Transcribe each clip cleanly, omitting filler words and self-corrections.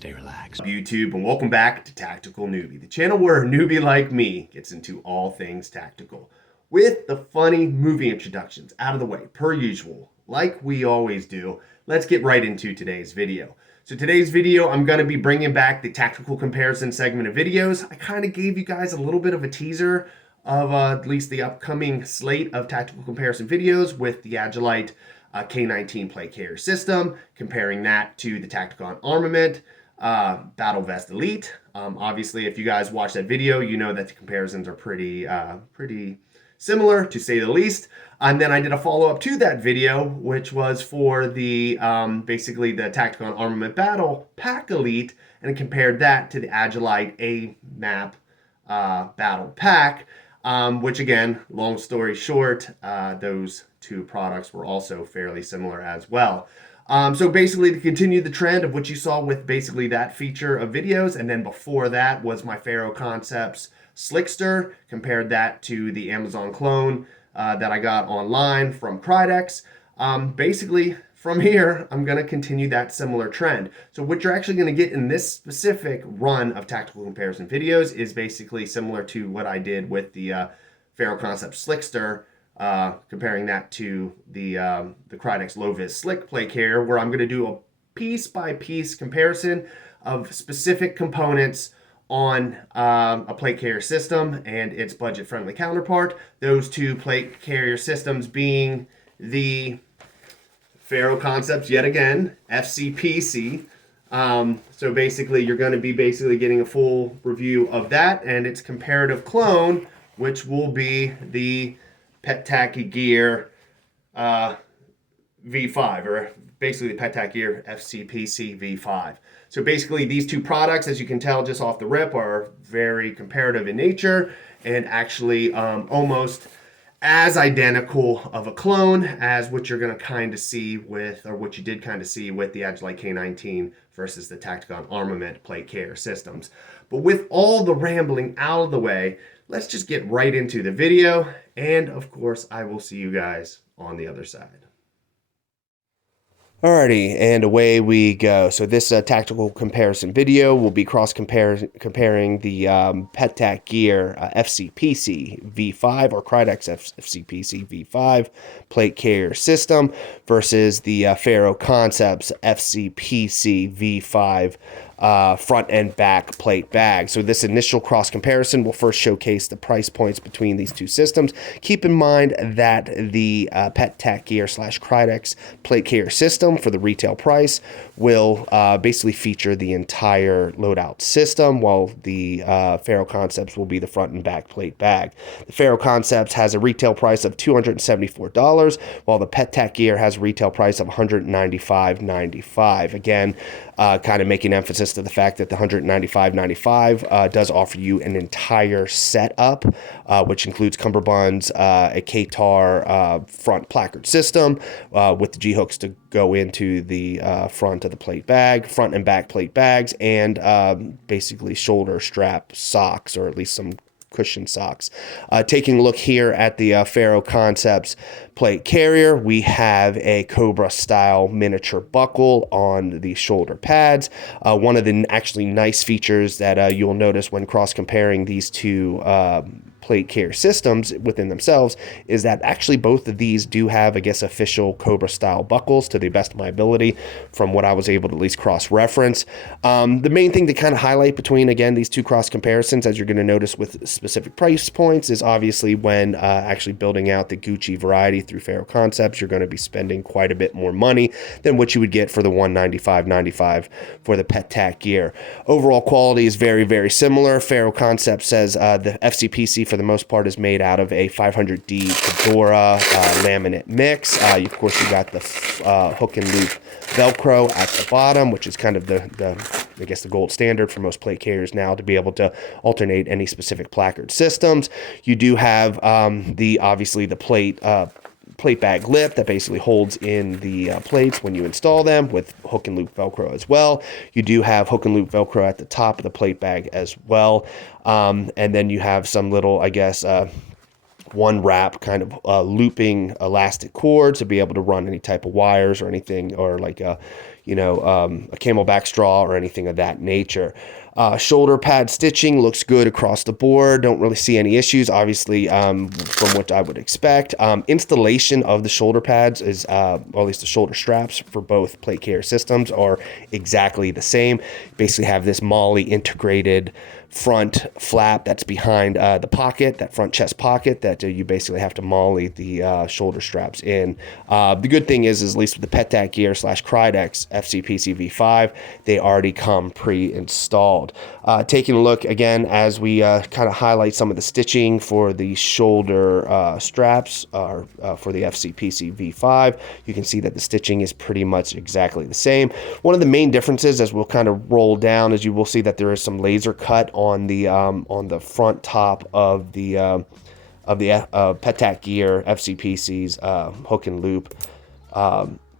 stay relaxed. YouTube, and welcome back to Tactical Newbie, the channel where a newbie like me gets into all things tactical. With the funny movie introductions out of the way, per usual, like we always do, let's get right into today's video. So today's video, I'm going to be bringing back the tactical comparison segment of videos. I kind of gave you guys a little bit of a teaser of at least the upcoming slate of tactical comparison videos with the Agilite K19 plate carrier system, comparing that to the Tacticon Armament Battle Vest Elite. Obviously, if you guys watch that video, you know that the comparisons are pretty similar, to say the least. And then I did a follow-up to that video, which was for the basically the Tacticon Armament Battle Pack Elite, and compared that to the Agilite A-Map Battle Pack, which again, long story short, those two products were also fairly similar as well. So basically, to continue the trend of what you saw with basically that feature of videos, and then before that was my Ferro Concepts Slickster, compared that to the Amazon clone that I got online from Krydex. Basically, from here, I'm going to continue that similar trend. So what you're actually going to get in this specific run of tactical comparison videos is basically similar to what I did with the Ferro Concepts Slickster, comparing that to the Krydex Low-Vis Slick plate carrier, where I'm going to do a piece-by-piece comparison of specific components on a plate carrier system and its budget-friendly counterpart. Those two plate carrier systems being the Ferro Concepts, yet again, FCPC. So basically, you're going to be getting a full review of that and its comparative clone, which will be the Petac Gear V5, or basically the Petac Gear FCPC V5. So basically, these two products, as you can tell just off the rip, are very comparative in nature and actually almost as identical of a clone as what you're going to kind of see with, or what you did kind of see with the Agilite K19 versus the Tacticon Armament plate carrier systems. But with all the rambling out of the way, let's just get right into the video. And of course, I will see you guys on the other side. Alrighty, and away we go. So this tactical comparison video will be comparing the Petac Gear FCPC V5 or Krydex FCPC V5 plate carrier system versus the Ferro Concepts FCPC V5 front and back plate bag. So this initial cross comparison will first showcase the price points between these two systems. Keep in mind that the Petac Gear / Krydex plate carrier system for the retail price will basically feature the entire loadout system, while the Ferro Concepts will be the front and back plate bag. The Ferro Concepts has a retail price of $274, while the Petac Gear has a retail price of $195.95. Again, kind of making emphasis to the fact that the $195.95 does offer you an entire setup, which includes cummerbunds, a K-tar front placard system with the G-hooks to go into the front of the plate bag, front and back plate bags, and basically shoulder strap socks, or at least some cushion socks. Taking a look here at the Ferro Concepts plate carrier, we have a Cobra style miniature buckle on the shoulder pads. One of the actually nice features that you'll notice when cross comparing these two plate carrier systems within themselves is that actually both of these do have, I guess, official Cobra style buckles, to the best of my ability from what I was able to at least cross reference. The main thing to kind of highlight between, again, these two cross comparisons, as you're going to notice with specific price points, is obviously when actually building out the Gucci variety through Ferro Concepts, you're going to be spending quite a bit more money than what you would get for the $195.95 for the Petac Gear. Overall quality is very, very similar. Ferro Concepts says the FCPC for the most part is made out of a 500D Fedora laminate mix. Of course, you got the hook and loop Velcro at the bottom, which is kind of I guess the gold standard for most plate carriers now to be able to alternate any specific placard systems. You do have obviously the plate bag lip that basically holds in the plates when you install them, with hook and loop Velcro as well. You do have hook and loop Velcro at the top of the plate bag as well. And then you have some little, I guess, one wrap kind of looping elastic cord to be able to run any type of wires or anything, or like a camelback straw or anything of that nature. Shoulder pad stitching looks good across the board. Don't really see any issues, obviously, from what I would expect. Installation of the shoulder pads is, or at least the shoulder straps for both plate carrier systems are exactly the same. Basically have this MOLLE integrated front flap that's behind the pocket, that front chest pocket that you basically have to MOLLE the shoulder straps in. The good thing is at least with the Petac gear / Krydex FCPC V5, they already come pre-installed. Taking a look again as we kind of highlight some of the stitching for the shoulder straps for the FCPC V5, you can see that the stitching is pretty much exactly the same. One of the main differences, as we'll kind of roll down, is you will see that there is some laser cut on the front top of the Petac gear FCPC's hook and loop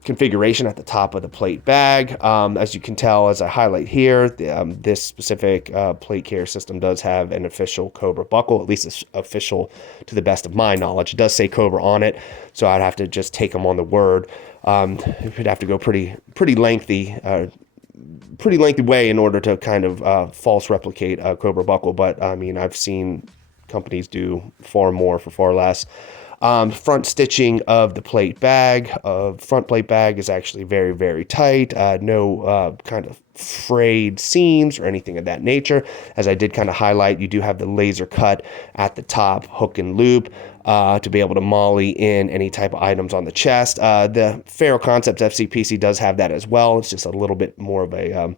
configuration at the top of the plate bag. As you can tell, as I highlight here, this specific plate carrier system does have an official Cobra buckle, at least it's official to the best of my knowledge. It does say Cobra on it, so I'd have to just take them on the word. It'd have to go pretty lengthy way in order to kind of false replicate a Cobra buckle, but I mean, I've seen companies do far more for far less. Front stitching of the plate bag, front plate bag is actually very, very tight. No kind of frayed seams or anything of that nature. As I did kind of highlight, you do have the laser cut at the top, hook and loop, to be able to MOLLE in any type of items on the chest. The Ferro Concepts FCPC does have that as well. It's just a little bit more of a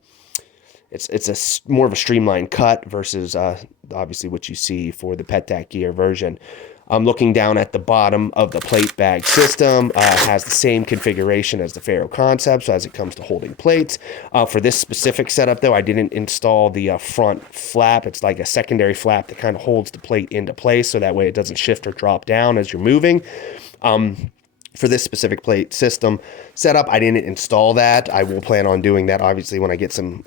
more of a streamlined cut versus obviously what you see for the Petac gear version. Looking down at the bottom of the plate bag system, has the same configuration as the Ferro Concepts as it comes to holding plates. For this specific setup, though, I didn't install the front flap. It's like a secondary flap that kind of holds the plate into place, so that way it doesn't shift or drop down as you're moving. For this specific plate system setup, I didn't install that. I will plan on doing that, obviously, when I get some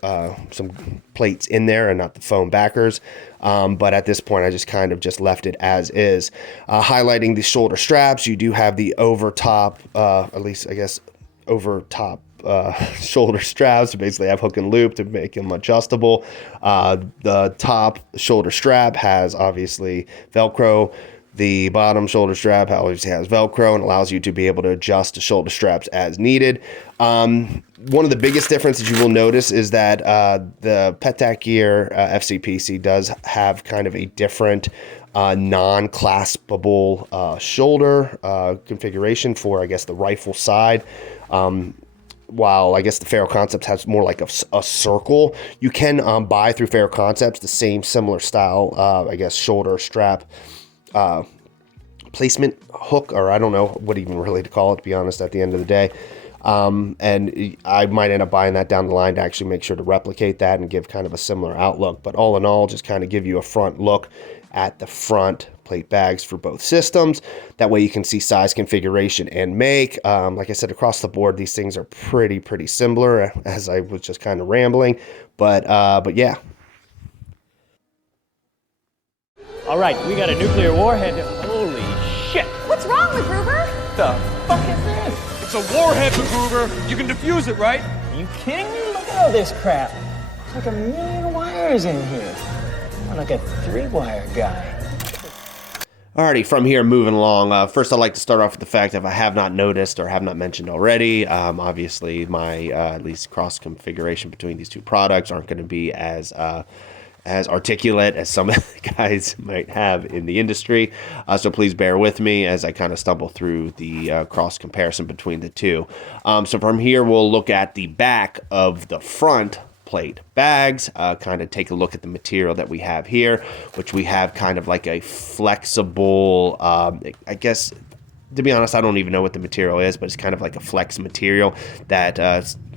plates in there and not the foam backers. But at this point, I just kind of just left it as is. Highlighting the shoulder straps, you do have the over top, at least I guess over top shoulder straps to basically have hook and loop to make them adjustable. The top shoulder strap has obviously Velcro. The bottom shoulder strap obviously has Velcro and allows you to be able to adjust the shoulder straps as needed. One of the biggest differences you will notice is that the Petac gear FCPC does have kind of a different non-claspable shoulder configuration for, I guess, the rifle side. While I guess the Ferro Concepts has more like a circle, you can buy through Ferro Concepts the same similar style, I guess, shoulder strap placement hook, or I don't know what even really to call it, to be honest, at the end of the day. And I might end up buying that down the line to actually make sure to replicate that and give kind of a similar outlook. But all in all, just kind of give you a front look at the front plate bags for both systems. That way you can see size, configuration, and make. Like I said, across the board, these things are pretty similar, as I was just kind of rambling. But yeah. All right, we got a nuclear warhead. Holy shit! What's wrong, MacGruber? The fuck is this? It's a warhead, MacGruber. You can defuse it, right? Are you kidding me? Look at all this crap. It's like a million wires in here. I'm like a 3-wire guy. Alrighty, from here, moving along. First, I'd like to start off with the fact that if I have not noticed or have not mentioned already, obviously my at least cross configuration between these two products aren't going to be as articulate as some of the guys might have in the industry. So please bear with me as I kind of stumble through the cross comparison between the two. So from here, we'll look at the back of the front plate bags, kind of take a look at the material that we have here, which we have kind of like a flexible, I guess, to be honest, I don't even know what the material is, but it's kind of like a flex material that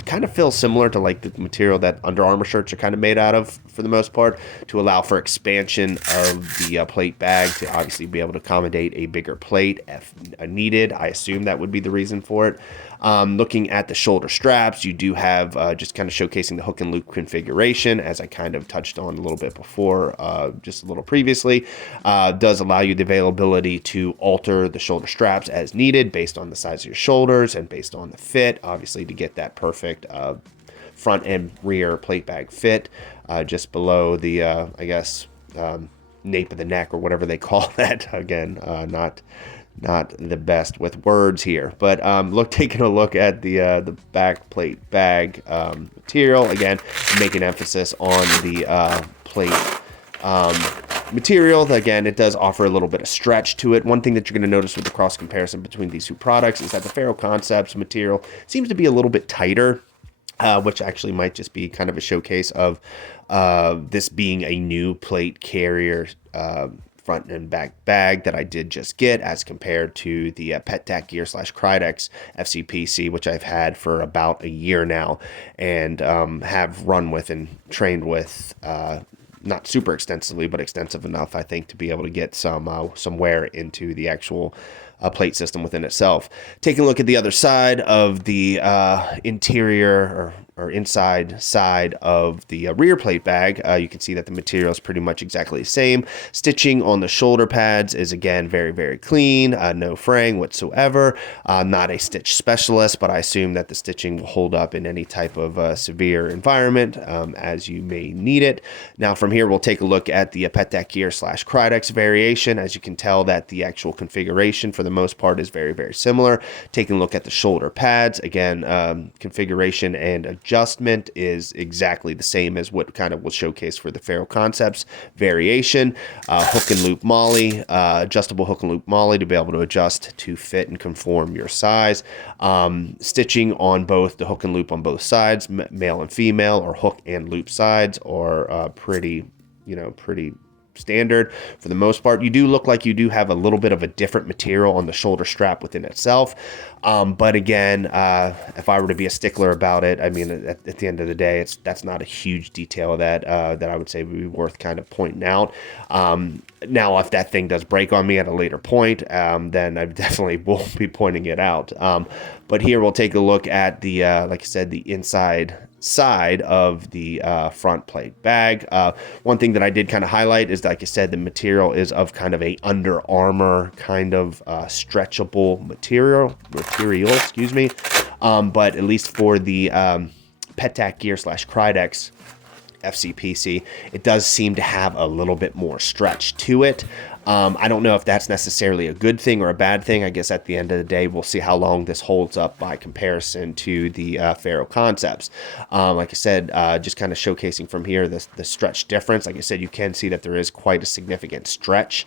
kind of feels similar to like the material that Under Armour shirts are kind of made out of for the most part, to allow for expansion of the plate bag to obviously be able to accommodate a bigger plate if needed. I assume that would be the reason for it. Looking at the shoulder straps, you do have just kind of showcasing the hook and loop configuration, as I kind of touched on a little bit before, just a little previously. Does allow you the availability to alter the shoulder straps as needed based on the size of your shoulders and based on the fit, obviously, to get that perfect front and rear plate bag fit, just below the, I guess, nape of the neck, or whatever they call that. Again, not the best with words here, but taking a look at the back plate bag material, again, making emphasis on the plate material. Again, it does offer a little bit of stretch to it. One thing that you're going to notice with the cross comparison between these two products is that the Ferro Concepts material seems to be a little bit tighter, which actually might just be kind of a showcase of this being a new plate carrier front and back bag that I did just get, as compared to the Petac gear / Krydex FCPC, which I've had for about a year now, and have run with and trained with, not super extensively, but extensive enough, I think, to be able to get some wear into the actual plate system within itself. Taking a look at the other side of the interior or inside side of the rear plate bag, you can see that the material is pretty much exactly the same. Stitching on the shoulder pads is, again, very, very clean, no fraying whatsoever. Not a stitch specialist, but I assume that the stitching will hold up in any type of severe environment as you may need it. Now from here, we'll take a look at the Petac gear / Krydex variation. As you can tell, that the actual configuration for the most part is very, very similar. Taking a look at the shoulder pads, again, configuration and adjustment is exactly the same as what kind of was showcased for the Ferro Concepts variation. Hook and loop molly, adjustable hook and loop molly to be able to adjust to fit and conform your size. Stitching on both the hook and loop on both sides, male and female, or hook and loop sides, are pretty standard for the most part. You do look like you do have a little bit of a different material on the shoulder strap within itself, but again, if I were to be a stickler about it, I mean, at the end of the day, that's not a huge detail that I would say would be worth kind of pointing out. Now, if that thing does break on me at a later point, then I definitely will be pointing it out. But here we'll take a look at the, like I said, the inside side of the front plate bag. One thing that I did kind of highlight is, like I said, the material is of kind of a Under Armour kind of stretchable material, excuse me. But at least for the Petac gear / Krydex FCPC, it does seem to have a little bit more stretch to it. I don't know if that's necessarily a good thing or a bad thing. I guess at the end of the day, we'll see how long this holds up by comparison to the Ferro Concepts. Like I said, just kind of showcasing from here the stretch difference. Like I said, you can see that there is quite a significant stretch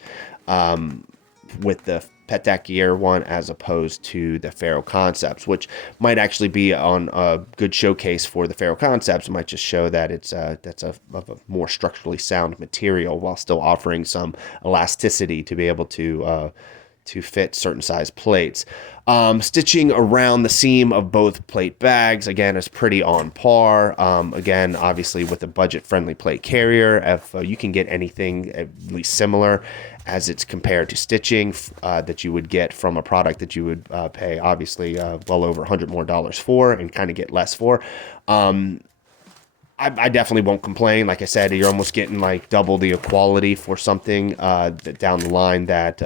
with the Petac gear one as opposed to the Ferro Concepts, which might actually be on a good showcase for the Ferro Concepts. It might just show that it's of a more structurally sound material while still offering some elasticity to be able to fit certain size plates. Stitching around the seam of both plate bags, again, is pretty on par. Again, obviously with a budget-friendly plate carrier, if you can get anything at least similar as it's compared to stitching that you would get from a product that you would pay, obviously, well over $100 more for and kind of get less for. I definitely won't complain. Like I said, you're almost getting like double the quality for something down the line that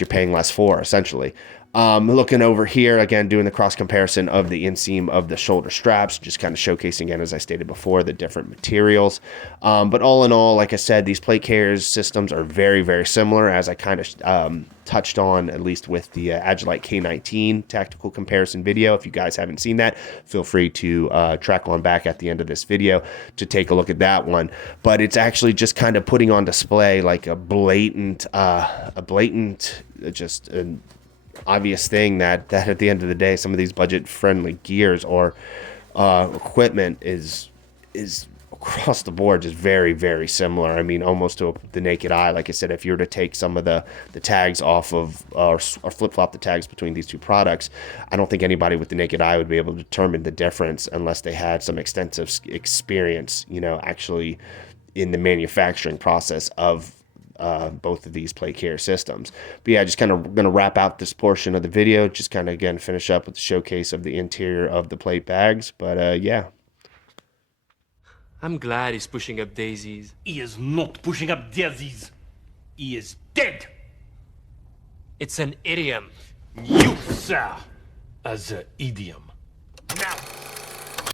you're paying less for, essentially. Looking over here, again, doing the cross comparison of the inseam of the shoulder straps, just kind of showcasing, again, as I stated before, the different materials. But all in all, like I said, these plate carriers systems are very, very similar, as I kind of touched on, at least with the Agilite K19 tactical comparison video. If you guys haven't seen that, feel free to track on back at the end of this video to take a look at that one. But it's actually just kind of putting on display like a blatant, just an obvious thing that at the end of the day, some of these budget-friendly gears or equipment is across the board, just very, very similar. I mean, almost to the naked eye. Like I said, if you were to take some of the tags off of, or flip-flop the tags between these two products, I don't think anybody with the naked eye would be able to determine the difference unless they had some extensive experience, you know, actually in the manufacturing process of both of these plate carrier systems. But yeah, just kind of going to wrap out this portion of the video, just kind of, again, finish up with the showcase of the interior of the plate bags. But yeah. I'm glad he's pushing up daisies. He is not pushing up daisies. He is dead. It's an idiom. You, sir, as an idiom. Now.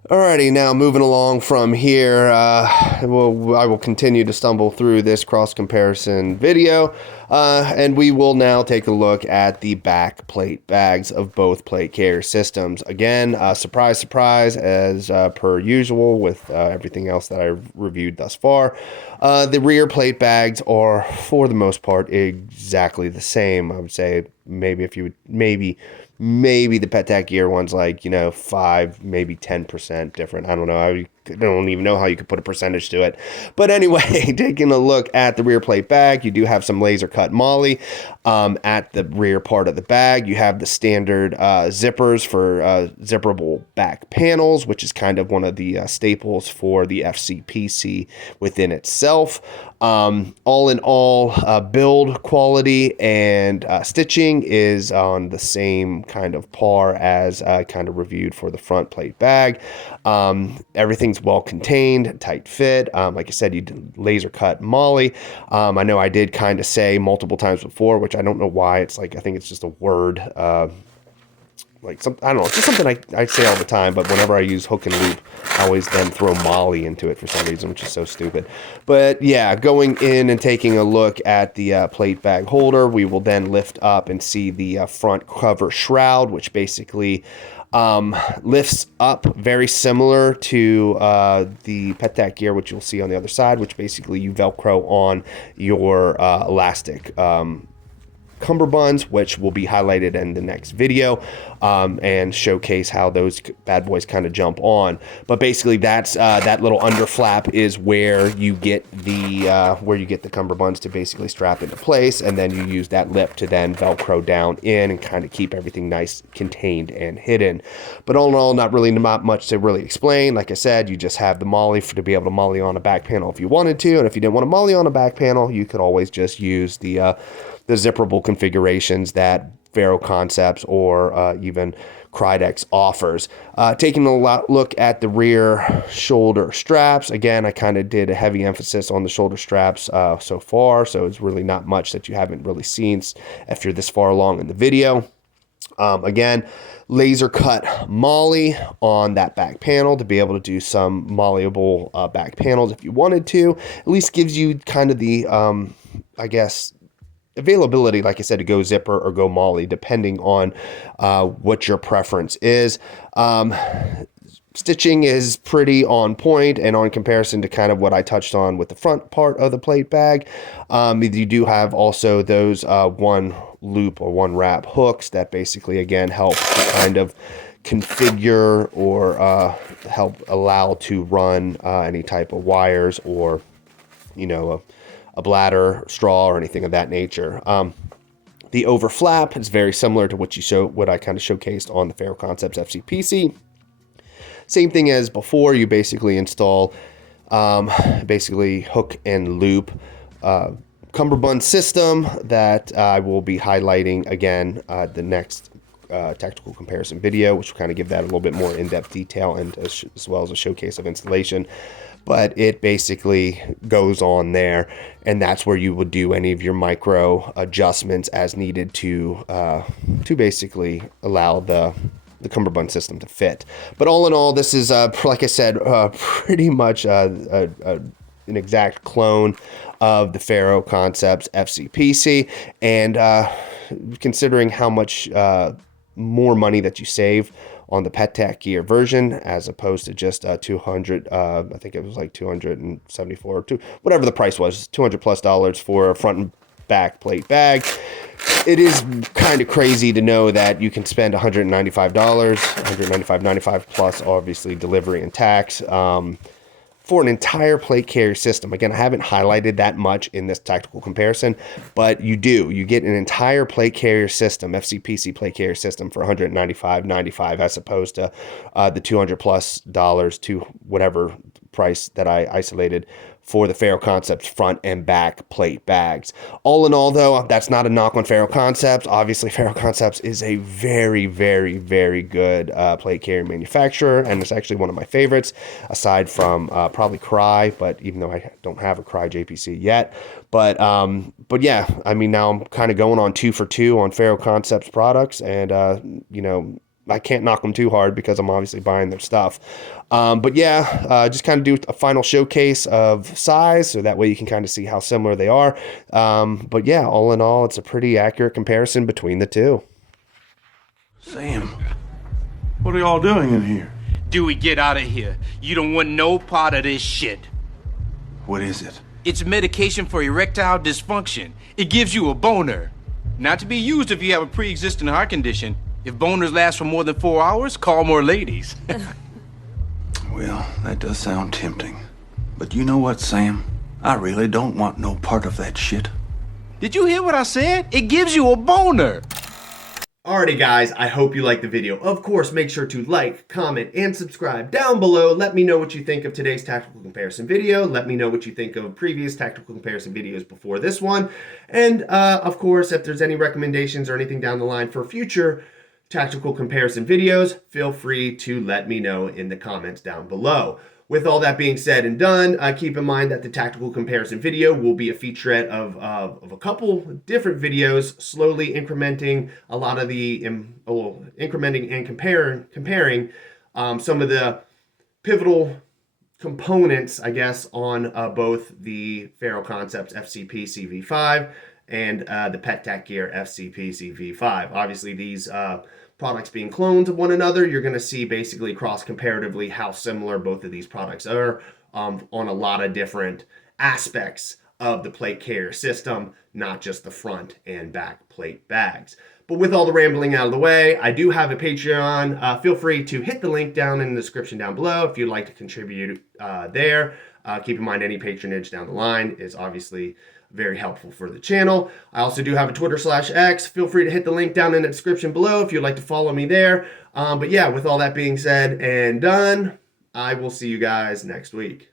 Alrighty, now moving along from here, I will continue to stumble through this cross-comparison video, and we will now take a look at the back plate bags of both plate carrier systems. Again, surprise, surprise, as per usual with everything else that I've reviewed thus far. The rear plate bags are, for the most part, exactly the same. I would say maybe if you would, maybe the Petac gear one's like, you know, 5, maybe 10% different. I don't know. I don't even know how you could put a percentage to it. But anyway, taking a look at the rear plate bag, you do have some laser cut moly at the rear part of the bag. You have the standard zippers for zipperable back panels, which is kind of one of the staples for the FCPC within itself. All in all, build quality and stitching is on the same kind of par as kind of reviewed for the front plate bag. Everything's well contained, tight fit. Like I said, you did laser cut moly. I know I did kind of say multiple times before, which I don't know why. It's like, I think it's just a word. Like some, I don't know, it's just something I say all the time, but whenever I use hook and loop, I always then throw molly into it for some reason, which is so stupid. But yeah, going in and taking a look at the plate bag holder, we will then lift up and see the front cover shroud, which basically lifts up very similar to the Petac gear, which you'll see on the other side, which basically you Velcro on your elastic cummerbunds, which will be highlighted in the next video, and showcase how those bad boys kind of jump on. But basically, that's that little under flap is where you get the cummerbunds to basically strap into place, and then you use that lip to then Velcro down in and kind of keep everything nice, contained, and hidden. But all in all, not much to really explain. Like I said, you just have the molly to be able to molly on a back panel if you wanted to, and if you didn't want to molly on a back panel, you could always just use the zipperable configurations that Ferro Concepts or even Krydex offers. Taking a look at the rear shoulder straps, again, I kind of did a heavy emphasis on the shoulder straps so far, so it's really not much that you haven't really seen if you're this far along in the video. Again, laser cut moly on that back panel to be able to do some malleable back panels if you wanted to. At least gives you kind of the, I guess, availability, like I said, to go zipper or go moly, depending on what your preference is. Stitching is pretty on point and on comparison to kind of what I touched on with the front part of the plate bag. You do have also those one loop or one wrap hooks that basically, again, help to kind of configure or help allow to run any type of wires or, you know, a bladder, straw, or anything of that nature. The overflap is very similar to what I kind of showcased on the Ferro Concepts FCPC. Same thing as before. You basically install basically hook and loop cummerbund system that I will be highlighting again the next tactical comparison video, which will kind of give that a little bit more in-depth detail and as well as a showcase of installation. But it basically goes on there, and that's where you would do any of your micro adjustments as needed to basically allow the cummerbund system to fit. But all in all, this is, like I said, pretty much an exact clone of the Ferro Concepts FCPC, and considering how much more money that you save on the Petac gear version as opposed to just 200, I think it was like 274 or whatever the price was, $200+ for a front and back plate bag. It is kind of crazy to know that you can spend $195, $195.95 plus obviously delivery and tax for an entire plate carrier system. Again, I haven't highlighted that much in this tactical comparison, but you get an entire plate carrier system, FCPC plate carrier system, for $195.95 as opposed to the $200+ to whatever price that I isolated for the Ferro Concepts front and back plate bags. All in all, though, that's not a knock on Ferro Concepts. Obviously, Ferro Concepts is a very, very, very good plate carrier manufacturer, and it's actually one of my favorites, aside from probably Cry, but even though I don't have a Cry JPC yet. But yeah, I mean, now I'm kind of going on 2 for 2 on Ferro Concepts products, and you know, I can't knock them too hard because I'm obviously buying their stuff. But yeah, just kind of do a final showcase of size so that way you can kind of see how similar they are. But yeah, all in all, it's a pretty accurate comparison between the two. Sam, what are y'all doing in here? Dewey, get out of here. You don't want no part of this shit. What is it? It's medication for erectile dysfunction. It gives you a boner. Not to be used if you have a pre-existing heart condition. If boners last for more than 4 hours, call more ladies. Well, that does sound tempting. But you know what, Sam? I really don't want no part of that shit. Did you hear what I said? It gives you a boner. Alrighty guys, I hope you liked the video. Of course, make sure to like, comment, and subscribe down below. Let me know what you think of today's tactical comparison video. Let me know what you think of previous tactical comparison videos before this one. And of course, if there's any recommendations or anything down the line for future tactical comparison videos, feel free to let me know in the comments down below. With all that being said and done, keep in mind that the tactical comparison video will be a featurette of a couple different videos, slowly incrementing a lot of the incrementing and comparing some of the pivotal components, I guess, on both the Ferro Concepts FCPC V5 and the Petac Gear FCPC V5. Obviously, these products being clones of one another, you're going to see basically cross-comparatively how similar both of these products are on a lot of different aspects of the plate carrier system, not just the front and back plate bags. But with all the rambling out of the way, I do have a Patreon. Feel free to hit the link down in the description down below if you'd like to contribute there. Keep in mind any patronage down the line is obviously very helpful for the channel. I also do have a Twitter/X. Feel free to hit the link down in the description below if you'd like to follow me there. But yeah, with all that being said and done, I will see you guys next week.